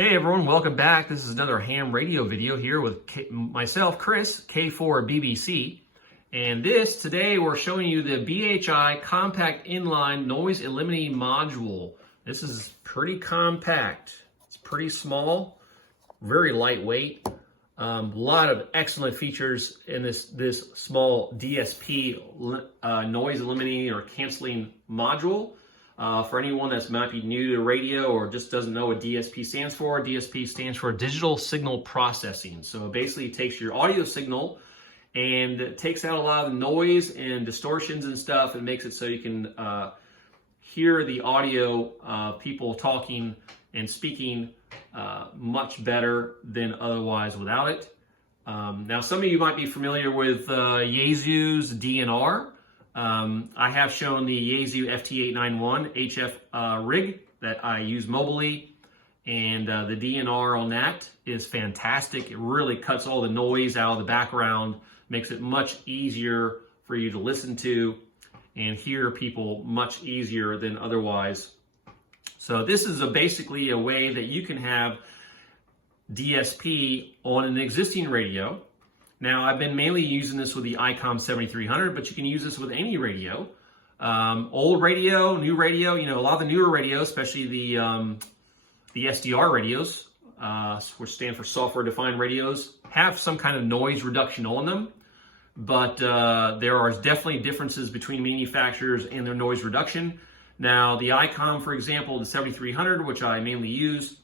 Hey everyone, welcome back. This is another ham radio video here with myself, Chris, K4BBC. And today we're showing you the BHI Compact Inline Noise Eliminating Module. This is pretty compact. It's pretty small, very lightweight. A lot of excellent features in this small DSP noise eliminating or canceling module. For anyone that might be new to radio or just doesn't know what DSP stands for, DSP stands for Digital Signal Processing. So basically it takes your audio signal and it takes out a lot of the noise and distortions and stuff and makes it so you can hear the audio of people talking and speaking much better than otherwise without it. Now some of you might be familiar with Yaesu's DNR. I have shown the Yaesu FT891 HF rig that I use mobily, and the DNR on that is fantastic. It really cuts all the noise out of the background, makes it much easier for you to listen to and hear people much easier than otherwise. So this is basically a way that you can have DSP on an existing radio. Now, I've been mainly using this with the Icom 7300, but you can use this with any radio. Old radio, new radio, a lot of the newer radios, especially the SDR radios, which stand for software-defined radios, have some kind of noise reduction on them. But there are definitely differences between manufacturers and their noise reduction. Now, the Icom, for example, the 7300, which I mainly use,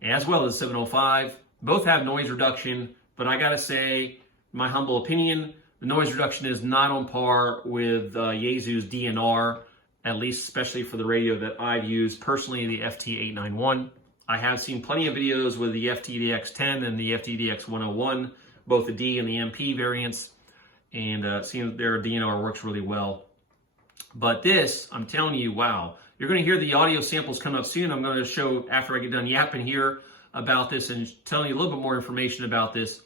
as well as 705, both have noise reduction, but I gotta say, my humble opinion, the noise reduction is not on par with Yaesu's DNR, at least especially for the radio that I've used personally, the FT891. I have seen plenty of videos with the FTDX10 and the FTDX101, both the D and the MP variants, and seeing their DNR works really well. But this, I'm telling you, wow. You're gonna hear the audio samples come up soon. I'm gonna show, after I get done yapping here about this and telling you a little bit more information about this,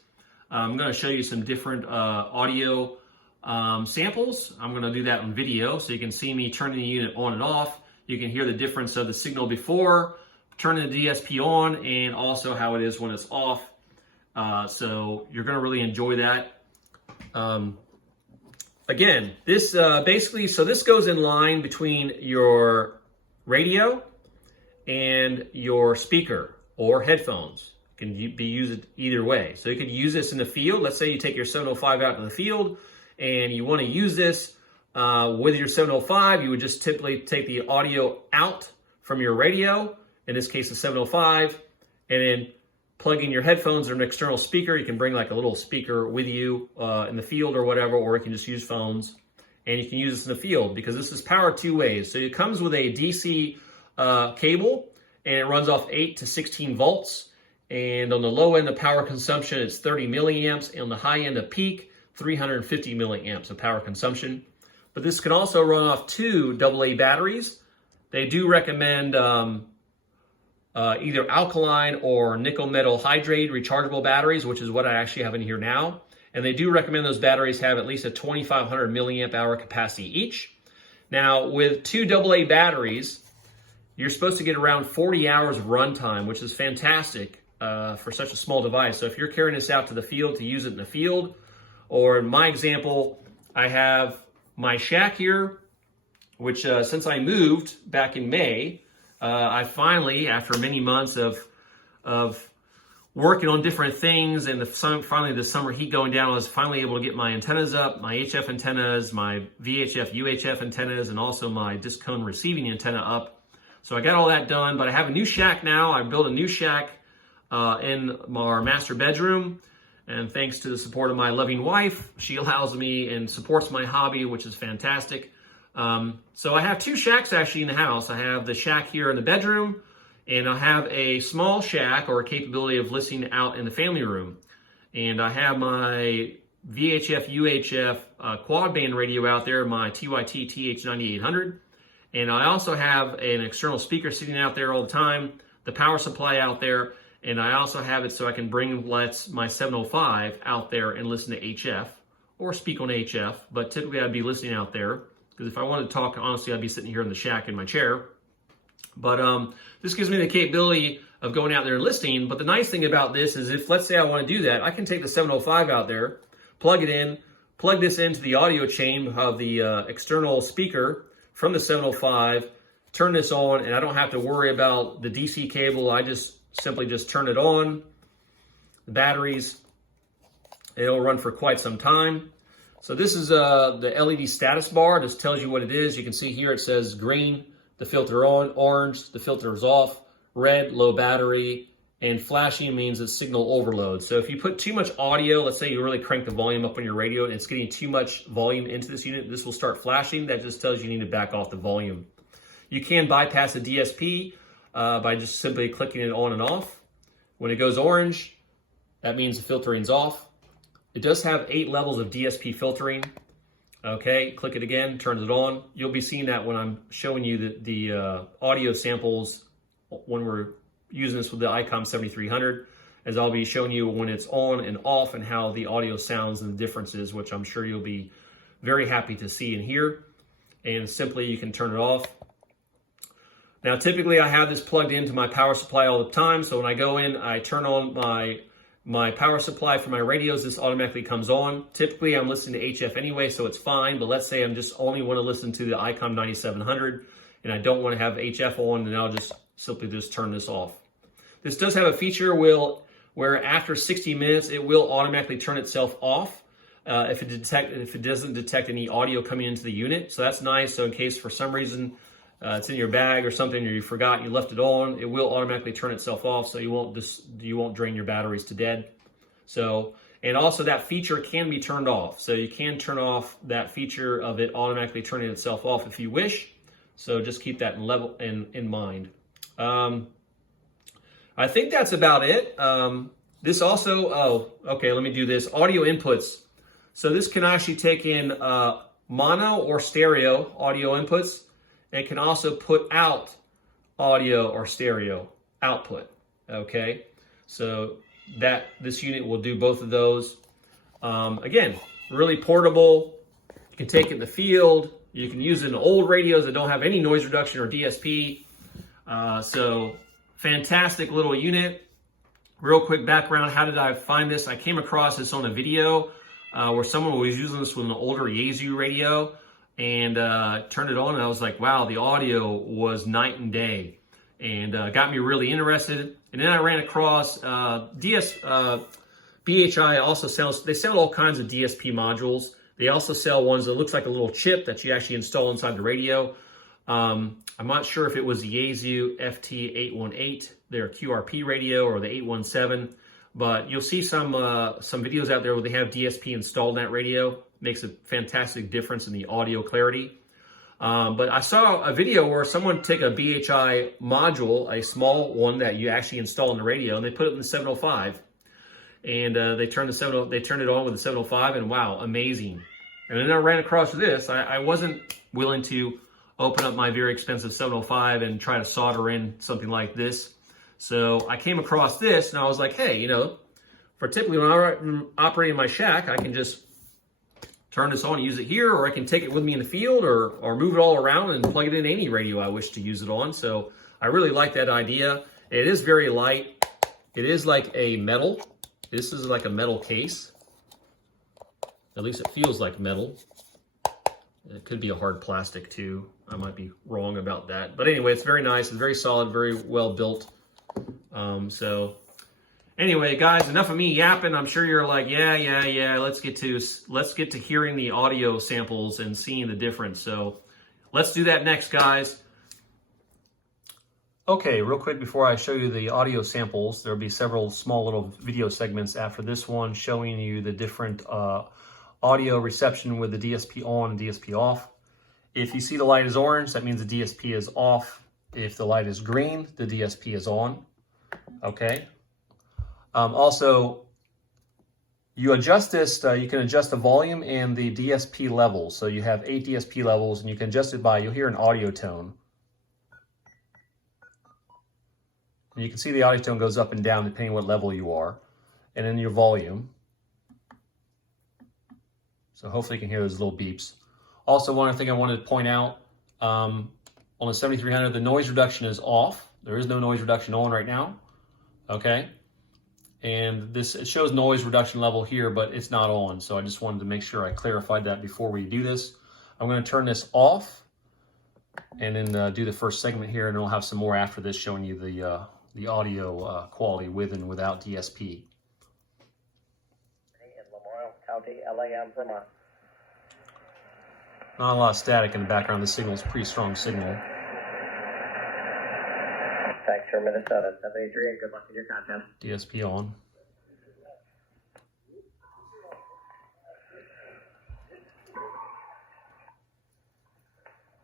I'm going to show you some different audio samples. I'm going to do that on video so you can see me turning the unit on and off. You can hear the difference of the signal before turning the DSP on and also how it is when it's off. So you're going to really enjoy that. Again, this basically, so this goes in line between your radio and your speaker or headphones. Can be used either way. So you could use this in the field. Let's say you take your 705 out in the field and you want to use this with your 705. You would just typically take the audio out from your radio, in this case the 705, and then plug in your headphones or an external speaker. You can bring like a little speaker with you in the field or whatever, or you can just use phones. And you can use this in the field because this is powered two ways. So it comes with a DC cable and it runs off 8 to 16 volts. And on the low end of power consumption, it's 30 milliamps. And on the high end of peak, 350 milliamps of power consumption. But this can also run off two AA batteries. They do recommend either alkaline or nickel metal hydrate rechargeable batteries, which is what I actually have in here now. And they do recommend those batteries have at least a 2,500 milliamp hour capacity each. Now, with two AA batteries, you're supposed to get around 40 hours of runtime, which is fantastic. For such a small device. So if you're carrying this out to the field to use it in the field, or in my example, I have my shack here, which since I moved back in May, I finally, after many months of working on different things and finally the summer heat going down, I was finally able to get my antennas up, my HF antennas, my VHF, UHF antennas, and also my disc cone receiving antenna up. So I got all that done, but I have a new shack now. I built a new shack in our master bedroom, and thanks to the support of my loving wife, she allows me and supports my hobby, which is fantastic. So I have two shacks actually in the house. I have the shack here in the bedroom, and I have a small shack or a capability of listening out in the family room. And I have my VHF UHF quad band radio out there, my TYT TH9800. And I also have an external speaker sitting out there all the time, the power supply out there. And I also have it so I can bring my 705 out there and listen to HF or speak on HF. But typically I'd be listening out there because if I wanted to talk, honestly, I'd be sitting here in the shack in my chair. But this gives me the capability of going out there and listening. But the nice thing about this is if, let's say I want to do that, I can take the 705 out there, plug it in, plug this into the audio chain of the external speaker from the 705, turn this on, and I don't have to worry about the DC cable. I just simply just turn it on. The batteries, it'll run for quite some time. So this is the LED status bar. This tells you what it is. You can see here it says green, the filter on, orange, the filter is off, red, low battery, and flashing means it's signal overload. So if you put too much audio, let's say you really crank the volume up on your radio and it's getting too much volume into this unit, this will start flashing. That just tells you need to back off the volume. You can bypass the DSP by just simply clicking it on and off. When it goes orange, that means the filtering's off. It does have 8 levels of DSP filtering. Okay, click it again, turns it on. You'll be seeing that when I'm showing you the audio samples when we're using this with the Icom 7300, as I'll be showing you when it's on and off and how the audio sounds and the differences, which I'm sure you'll be very happy to see and hear. And simply you can turn it off. Now typically I have this plugged into my power supply all the time, so when I go in, I turn on my power supply for my radios, this automatically comes on. Typically I'm listening to HF anyway, so it's fine, but let's say I'm just only want to listen to the Icom 9700 and I don't want to have HF on, then I'll just simply just turn this off. This does have a feature where after 60 minutes it will automatically turn itself off if it doesn't detect any audio coming into the unit. So that's nice. So in case for some reason it's in your bag or something, or you forgot you left it on, it will automatically turn itself off, so you won't drain your batteries to dead. So, and also that feature can be turned off, so you can turn off that feature of it automatically turning itself off if you wish. So just keep that in mind. I think that's about it. This also, let me do this. Audio inputs. So this can actually take in mono or stereo audio inputs. It can also put out audio or stereo output, okay? So this unit will do both of those. Again, really portable. You can take it in the field. You can use it in old radios that don't have any noise reduction or DSP. So fantastic little unit. Real quick background, how did I find this? I came across this on a video where someone was using this with an older Yaesu radio, and turned it on, and I was like, wow, the audio was night and day, and got me really interested. And then I ran across BHI also sells, they sell all kinds of DSP modules. They also sell ones that looks like a little chip that you actually install inside the radio. I'm not sure if it was the Yaesu FT818, their QRP radio, or the 817, but you'll see some videos out there where they have DSP installed in that radio. Makes a fantastic difference in the audio clarity. But I saw a video where someone took a BHI module, a small one that you actually install in the radio, and they put it in the 705. And they turned it on with the 705, and wow, amazing. And then I ran across this. I wasn't willing to open up my very expensive 705 and try to solder in something like this. So I came across this, and I was like, hey, you know, for typically when I'm operating my shack, I can just turn this on and use it here, or I can take it with me in the field, or move it all around and plug it in any radio I wish to use it on. So I really like that idea. It is very light. It is like a metal. This is like a metal case. At least it feels like metal. It could be a hard plastic too. I might be wrong about that. But anyway, it's very nice. It's very solid, very well built. So anyway, guys, enough of me yapping. I'm sure you're like, yeah. Let's get to hearing the audio samples and seeing the difference. So let's do that next, guys. Okay, real quick before I show you the audio samples, there'll be several small little video segments after this one showing you the different audio reception with the DSP on and DSP off. If you see the light is orange, that means the DSP is off. If the light is green, the DSP is on. Okay. Also, you adjust this, you can adjust the volume and the DSP levels. So you have 8 DSP levels, and you can adjust it by, you'll hear an audio tone. And you can see the audio tone goes up and down depending on what level you are. And then your volume. So hopefully you can hear those little beeps. Also, one other thing I wanted to point out, on on the 7300. The noise reduction is off. There is no noise reduction on right now. Okay. And it shows noise reduction level here, but it's not on. So I just wanted to make sure I clarified that before we do this. I'm going to turn this off and then do the first segment here, and we'll have some more after this showing you the audio quality with and without DSP. County, LAM, Vermont. Not a lot of static in the background. The signal is a pretty strong signal. Thanks for Minnesota, 73, and good luck with your content. DSP on.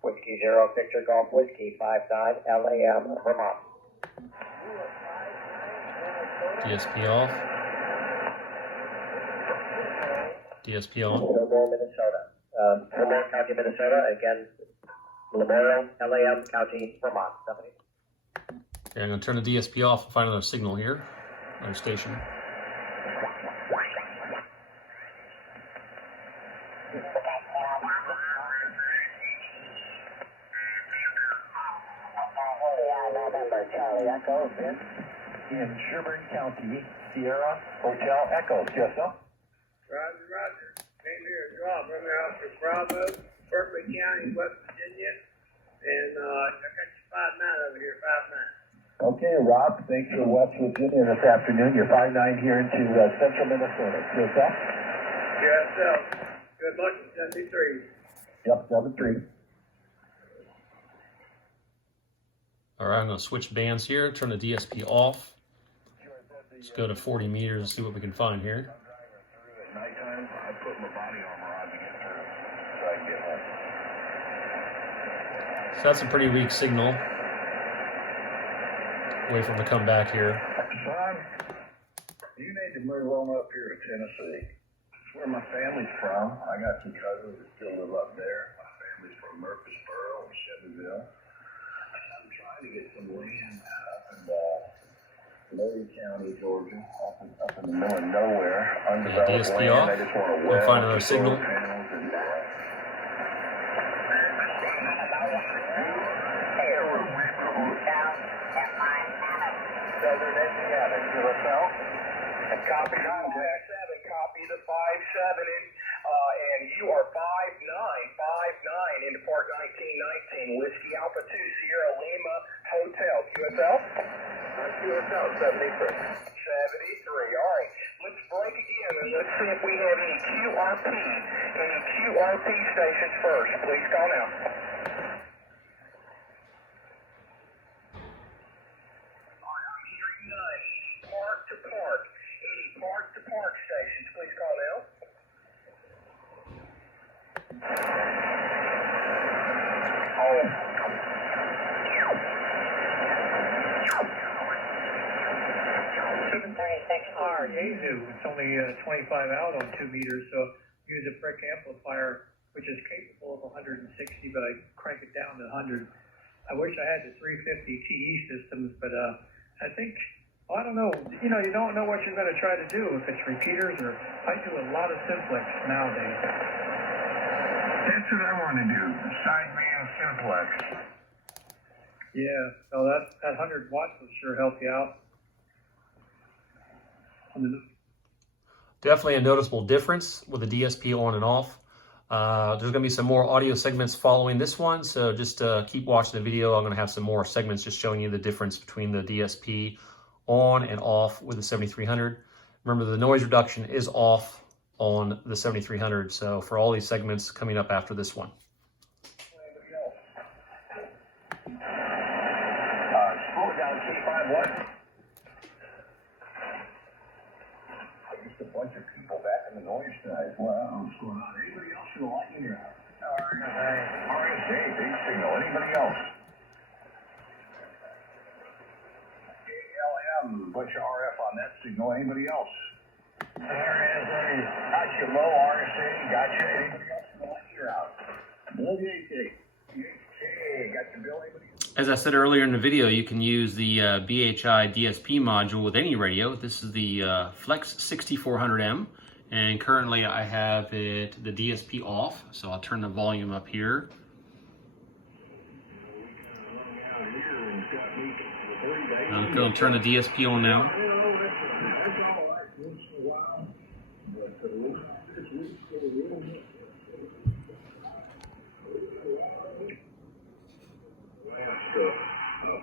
Whiskey 0, Victor Golf, Whiskey 59, LAM, Vermont. DSP off. DSP on. Lemoore, Minnesota. Lemoore County, Minnesota. Again, Lemoore, LAM County, Vermont. 70. Okay, I'm going to turn the DSP off and find another signal here. Another station. Charlie Echo in Sherburne County, Sierra Hotel Echo. Yes, sir. Roger, Roger. Came here as well. Brother out from Bravo, Berkeley County, West Virginia. And I got you 5'9" over here, 5'9". Okay, Rob, thanks for West Virginia this afternoon. You're 5'9" here into central Minnesota. Yes, sir. Yes, sir. Good luck in 73. Yep, 73. All right, I'm going to switch bands here, turn the DSP off. Let's go to 40 meters and see what we can find here. At nighttime, I put my body armor on to get through, so I can get home. So that's a pretty weak signal. Wait for him to come back here. Son, you need to move on up here to Tennessee. That's where my family's from. I got some cousins that still live up there. My family's from Murfreesboro and Shelbyville. I'm trying to get some land up in Lowry County, Georgia, up in the middle of nowhere. Undeveloped DSP land. off. I just want to We'll find another signal. Southern Indiana, QSL. Copy contact 7, copy the 5-7, and you are 5'9", into Park 1919, Whiskey Alpha 2, Sierra Lima Hotel, QSL? QSL, 73. 73, all right. Let's break again, and let's see if we have any QRP stations first. Please call now. Park stations, please call now. Yezu, it's only 25 out on 2 meters, so use a brick amplifier, which is capable of 160, but I crank it down to 100. I wish I had the 350 TE systems, but I think, I don't know, you don't know what you're going to try to do, if it's repeaters or, I do a lot of simplex nowadays. That's what I want to do, sideband simplex. Yeah, so that 100 watts will sure help you out. Definitely a noticeable difference with the DSP on and off. There's going to be some more audio segments following this one, so just keep watching the video. I'm going to have some more segments just showing you the difference between the DSP on and off with the 7300. Remember, the noise reduction is off on the 7300, so for all these segments coming up after this one. Slow down, K51. Just a bunch of people back in the noise side. Wow, what's going on? Anybody else in the lightning round? RSA, big signal. Anybody else? ALM, bunch of RF on that signal. Anybody else? RSA, gotcha. Low RSA, gotcha. Anybody else in the lightning round? BHI, gotcha. Bill, anybody else? As I said earlier in the video, you can use the BHI DSP module with any radio. This is the Flex 6400M, and currently I have the DSP off, so I'll turn the volume up here. I'm going to turn the DSP on now. Last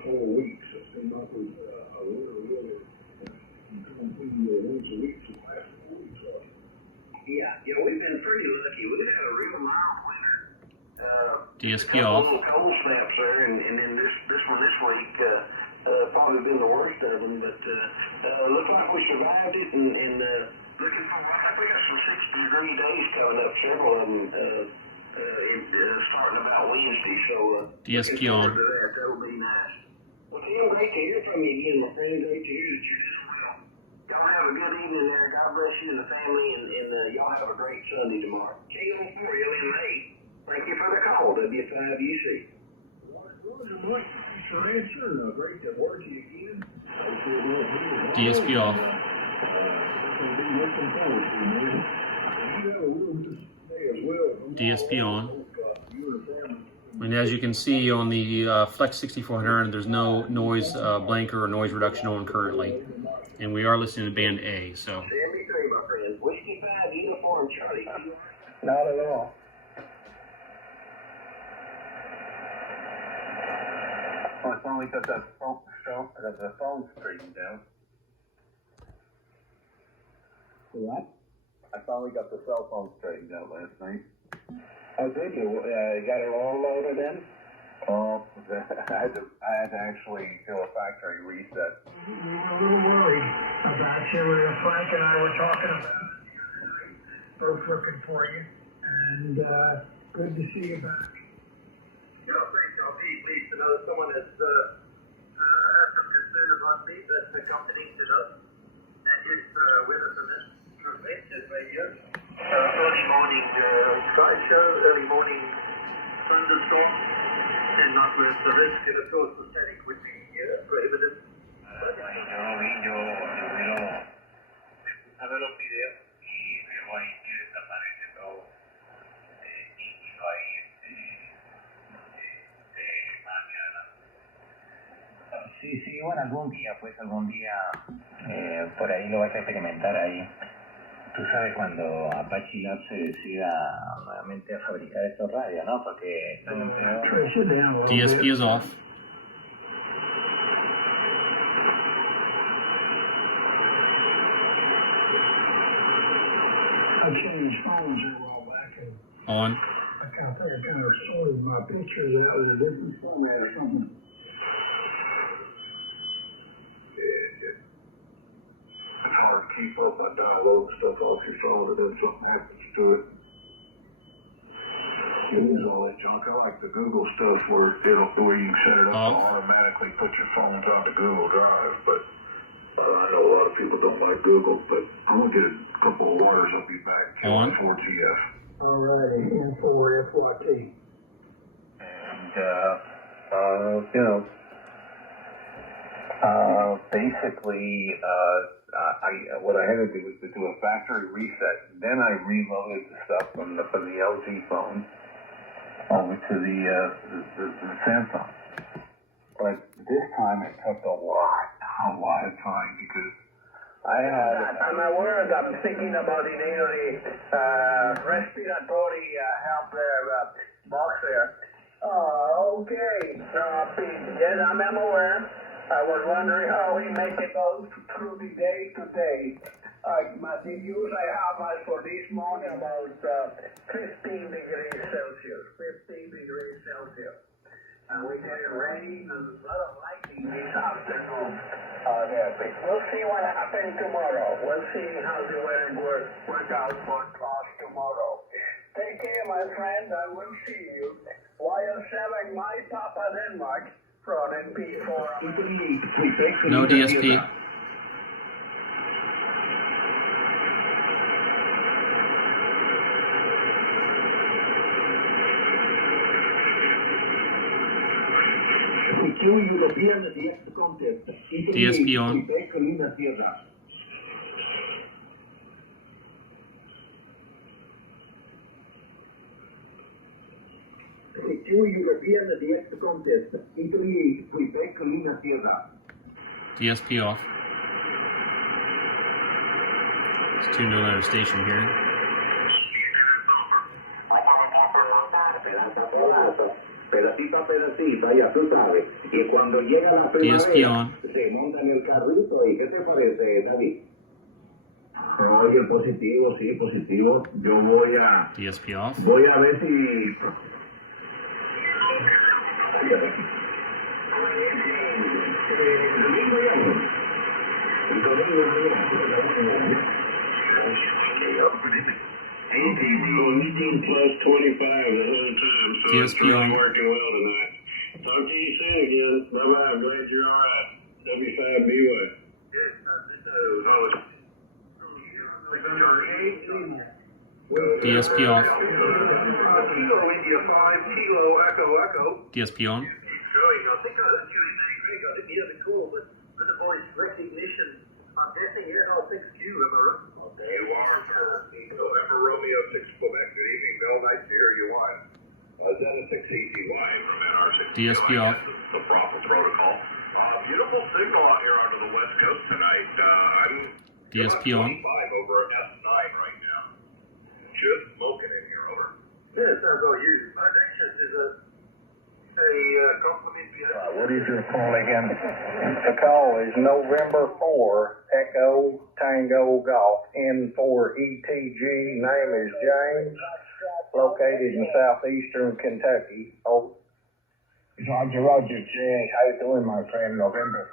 4 weeks, it seemed like we really once a week for the last 4 weeks. Yeah, we've been pretty lucky. We've had a real mild winter. DSP off. Little cold snaps there, and then this one this week probably been the worst of them. But looks like we survived it, and looking for. I think we got some 60-degree days coming up. Several of them starting about Wednesday. So DSP on. That'll be nice. Well, great to hear from you again, my friend. Great to hear that you're doing well. Y'all have a good evening there. God bless you and the family, and y'all have a great Sunday tomorrow. K-on-4, LMA. Thank you for the call, W5UC. Thanks for answering. Great to work you again. DSP off. DSP on. And as you can see on the Flex 6400, there's no noise blanker or noise reduction on currently. And we are listening to band A, so. Whiskey 5 Uniform Charlie. Not at all. Oh, I finally got the phone straightened out. What? I finally got the cell phone straightened out last night. Oh, did you? Got it all loaded in? Oh, I had to actually do a factory reset. We were a little worried about you. Frank and I were talking about it. Both looking for you. And good to see you back. Yeah, thanks. I'll be pleased to know someone has had some concern about me that the company did us and is with us in this trip as radio. Early morning sideshow, early morning thunderstorm, and not with the risk, and of course the setting would be prohibited. A ver los videos y veo ahí que desaparece todo y no hay Sí, bueno, algún día por ahí lo vas a experimentar ahí. Tú sabes cuando Apache Lab se decida nuevamente a fabricar estos radios, ¿no? Porque están empezados. DSP is off. I changed phones a while back, and On. I kind of sorted my pictures out in a different format or something. It's hard to keep up. I download stuff off your phone and then something happens to it. Use all that junk. I like the Google stuff where you can set it up and automatically put your phones onto Google Drive. But I know a lot of people don't like Google. But I'm gonna get a couple of waters. I'll be back. On. 4GF. Alrighty, N4FYT. And basically, what I had to do was to do a factory reset. Then I reloaded the stuff from the LG phone over to the Samsung. But this time it took a lot of time because I'm aware that I'm thinking about enabling respiratory help box there. Okay. Yes, I'm aware. I was wondering how we make it all through the day to day. The use I have for this morning about 15 degrees Celsius. 15 degrees Celsius. And we get rain and a lot of lightning this afternoon. We'll see what happens tomorrow. We'll see how the weather work out for us tomorrow. Take care, my friend. I will see you. While selling my Papa Denmark from NP4. No DSP. DSP on. Two European direct contest. Italy, Quebec, Lina Tierra. DSP off. Let's tune to another station here. Pedacito a pedacito, ya tú sabes. Y cuando llega la DSP on. se monta en el carrito. ¿Y qué te parece, David? Oye, positivo, sí, positivo. Yo voy a... DSP off. Voy a ver si... DSP on. Working well tonight. Talk to you soon again. Bye-bye. I'm glad you're all right. W5BY. DSP off. Kilo India 5, Kilo Echo Echo. DSP on. I think that's really cool, but the voice recognition, I'm guessing you're all 6Q, am I right? Okay, you are, sir. November Romeo 6 Quebec. Good evening, Bill. Nice to hear you live. Is that a 6ETY from NR6? DSP off. The proper protocol. Beautiful signal out here onto the west coast tonight. I'm DSP on. 25 over at S9 right now. Just smoking in here, over. Yeah, it sounds all you. My next shift is a compliment. What is your call again? The call is November 4, Echo Tango Golf, N4ETG. Name is James, located in southeastern Kentucky. Oh, Roger, Jay. How you doing, my friend? November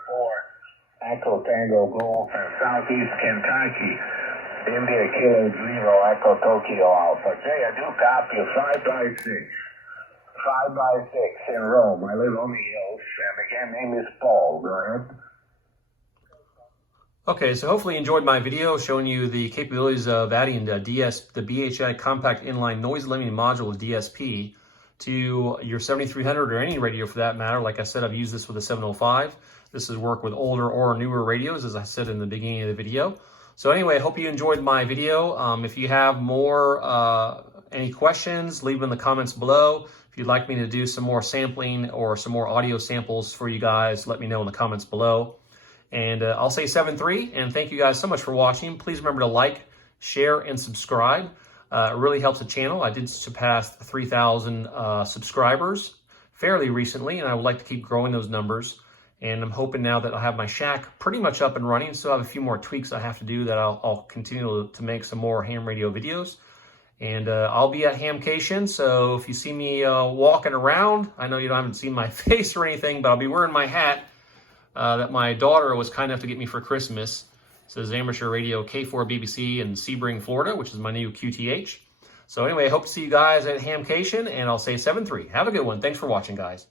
4, Echo Tango Golf, southeast Kentucky. India Kilo Zero, Echo Tokyo Alpha. Jay, I do copy 5x6. 5x6 in Rome. I live on the hills, and again, name is Paul. Go ahead. Okay, so hopefully you enjoyed my video showing you the capabilities of adding the BHI Compact Inline Noise Limiting Module with DSP to your 7300 or any radio for that matter. Like I said, I've used this with a 705. This has worked with older or newer radios, as I said in the beginning of the video. So anyway, I hope you enjoyed my video. If you have more, any questions, leave them in the comments below. If you'd like me to do some more sampling or some more audio samples for you guys, let me know in the comments below. And I'll say 7-3, and thank you guys so much for watching. Please remember to like, share, and subscribe. It really helps the channel. I did surpass 3,000 subscribers fairly recently, and I would like to keep growing those numbers. And I'm hoping now that I'll have my shack pretty much up and running. So I have a few more tweaks I have to do that I'll continue to make some more ham radio videos. And I'll be at Hamcation, so if you see me walking around, I know you haven't seen my face or anything, but I'll be wearing my hat that my daughter was kind enough to get me for Christmas. It says Amateur Radio K4BBC in Sebring, Florida, which is my new QTH. So anyway, I hope to see you guys at Hamcation, and I'll say 7-3. Have a good one. Thanks for watching, guys.